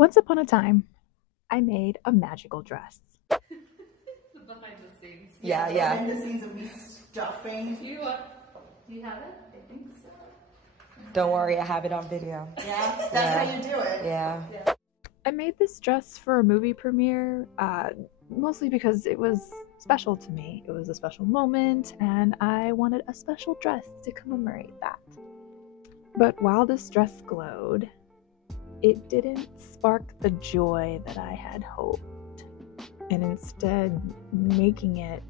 Once upon a time, I made a magical dress. The behind the scenes. Yeah. Behind the scenes of me stuffing. Do you have it? I think so. Don't worry, I have it on video. Yeah, that's how you do it. Yeah. I made this dress for a movie premiere, mostly because it was special to me. It was a special moment, and I wanted a special dress to commemorate that. But while this dress glowed, it didn't spark the joy that I had hoped, and instead, making it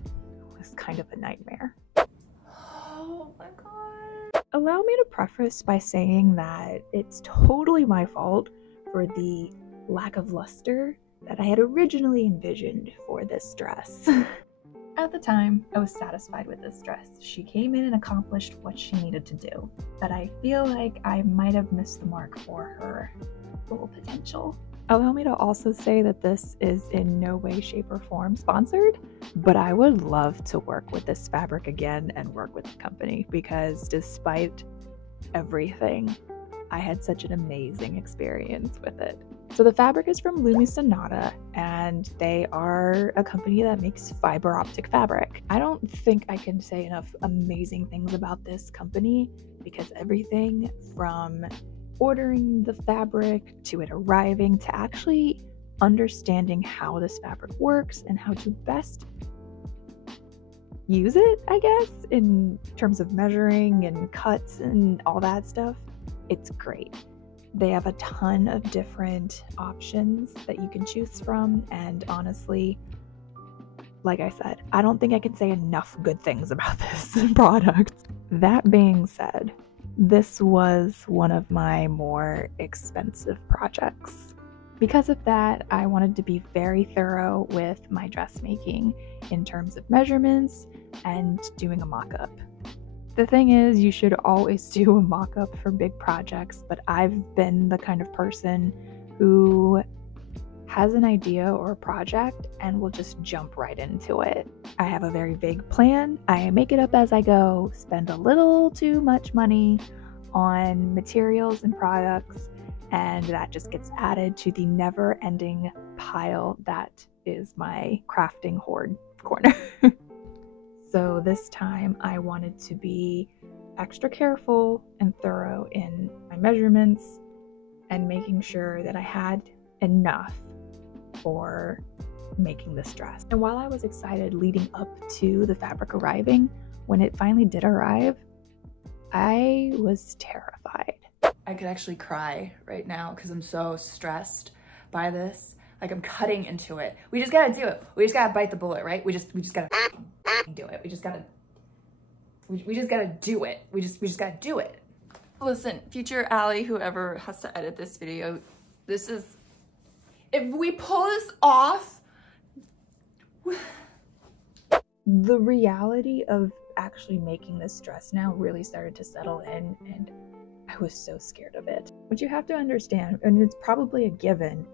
was kind of a nightmare. Oh my god. Allow me to preface by saying that it's totally my fault for the lack of luster that I had originally envisioned for this dress. At the time, I was satisfied with this dress. She came in and accomplished what she needed to do, but I feel like I might have missed the mark for her full potential. Allow me to also say that this is in no way, shape, or form sponsored, but I would love to work with this fabric again and work with the company, because despite everything, I had such an amazing experience with it. So the fabric is from Sonata, and they are a company that makes fiber optic fabric. I don't think I can say enough amazing things about this company, because everything from ordering the fabric to it arriving to actually understanding how this fabric works and how to best use it, I guess, in terms of measuring and cuts and all that stuff, it's great. They have a ton of different options that you can choose from, and honestly, like I said, I don't think I can say enough good things about this product. That being said, this was one of my more expensive projects. Because of that, I wanted to be very thorough with my dressmaking in terms of measurements and doing a mock-up. The thing is, you should always do a mock-up for big projects, but I've been the kind of person who has an idea or a project and will just jump right into it. I have a very vague plan. I make it up as I go, spend a little too much money on materials and products, and that just gets added to the never-ending pile that is my crafting hoard corner. So this time I wanted to be extra careful and thorough in my measurements and making sure that I had enough for making this dress. And while I was excited leading up to the fabric arriving, when it finally did arrive, I was terrified. I could actually cry right now because I'm so stressed by this. Like, I'm cutting into it. We just gotta do it. We just gotta bite the bullet, right? We just gotta do it. We just gotta do it. We just gotta do it. Listen, future Allie, whoever has to edit this video, this is, if we pull this off. The reality of actually making this dress now really started to settle in, and I was so scared of it. What you have to understand, and it's probably a given,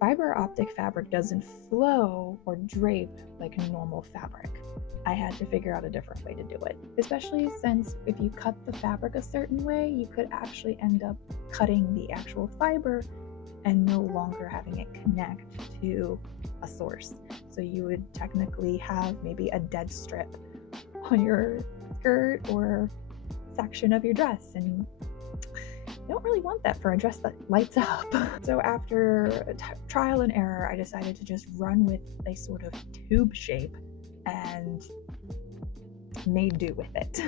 fiber optic fabric doesn't flow or drape like normal fabric. I had to figure out a different way to do it, especially since if you cut the fabric a certain way, you could actually end up cutting the actual fiber and no longer having it connect to a source. So you would technically have maybe a dead strip on your skirt or section of your dress, and you don't really want that for a dress that lights up. So after trial and error, I decided to just run with a sort of tube shape and made do with it.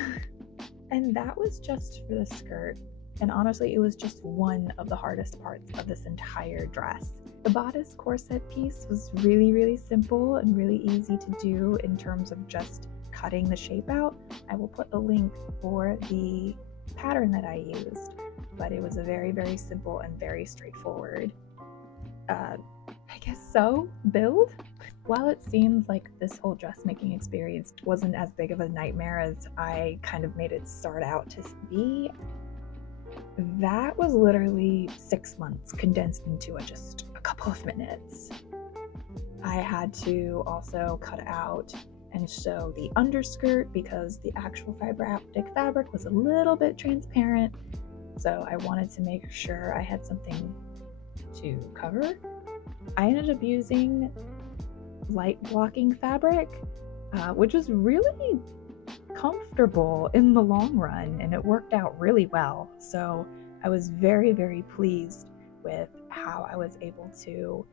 And that was just for the skirt. And honestly, it was just one of the hardest parts of this entire dress. The bodice corset piece was really, really simple and really easy to do in terms of just cutting the shape out. I will put a link for the pattern that I used, but it was a very, very simple and very straightforward, I guess so, build. While it seems like this whole dressmaking experience wasn't as big of a nightmare as I kind of made it start out to be, that was literally 6 months condensed into just a couple of minutes. I had to also cut out and sew the underskirt because the actual fiber optic fabric was a little bit transparent. So I wanted to make sure I had something to cover, I ended up using light blocking fabric, which was really comfortable in the long run, and it worked out really well. So I was very, very pleased with how I was able to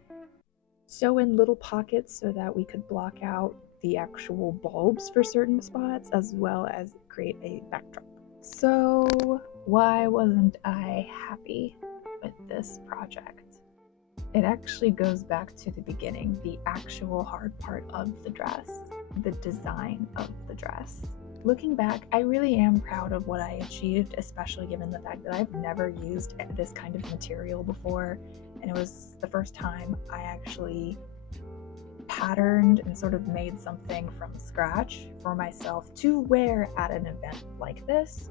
sew in little pockets so that we could block out the actual bulbs for certain spots, as well as create a backdrop. So why wasn't I happy with this project? It actually goes back to the beginning, the actual hard part of the dress, the design of the dress. Looking back, I really am proud of what I achieved, especially given the fact that I've never used this kind of material before, and it was the first time I actually patterned and sort of made something from scratch for myself to wear at an event like this.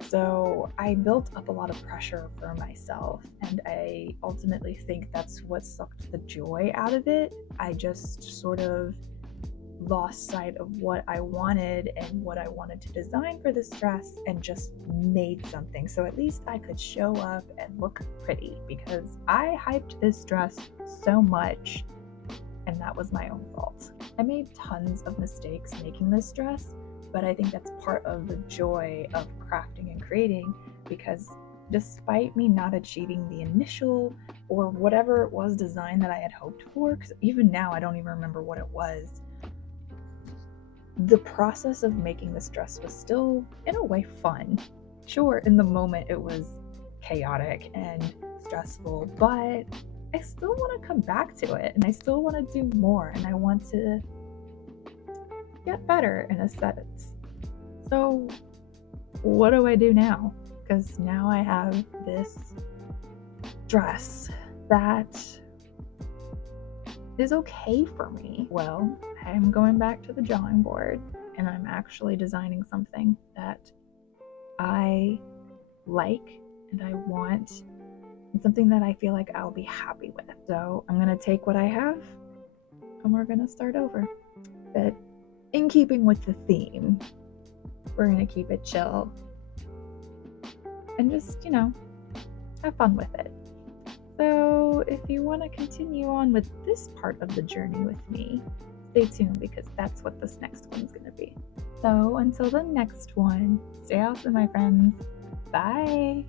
So I built up a lot of pressure for myself, and I ultimately think that's what sucked the joy out of it. I just sort of lost sight of what I wanted and what I wanted to design for this dress and just made something so at least I could show up and look pretty, because I hyped this dress so much and that was my own fault. I made tons of mistakes making this dress, but I think that's part of the joy of crafting and creating, because despite me not achieving the initial or whatever it was design that I had hoped for, because even now I don't even remember what it was, the process of making this dress was still, in a way, fun. Sure, in the moment it was chaotic and stressful, but I still want to come back to it, and I still want to do more, and I want to get better in a sense. So what do I do now? Because now I have this dress that is okay for me. Well, I'm going back to the drawing board, and I'm actually designing something that I like and I want, and something that I feel like I'll be happy with. So I'm gonna take what I have and we're gonna start over. But in keeping with the theme, we're gonna keep it chill and just, you know, have fun with it. So if you want to continue on with this part of the journey with me, stay tuned, because that's what this next one's going to be. So until the next one, stay awesome, my friends. Bye.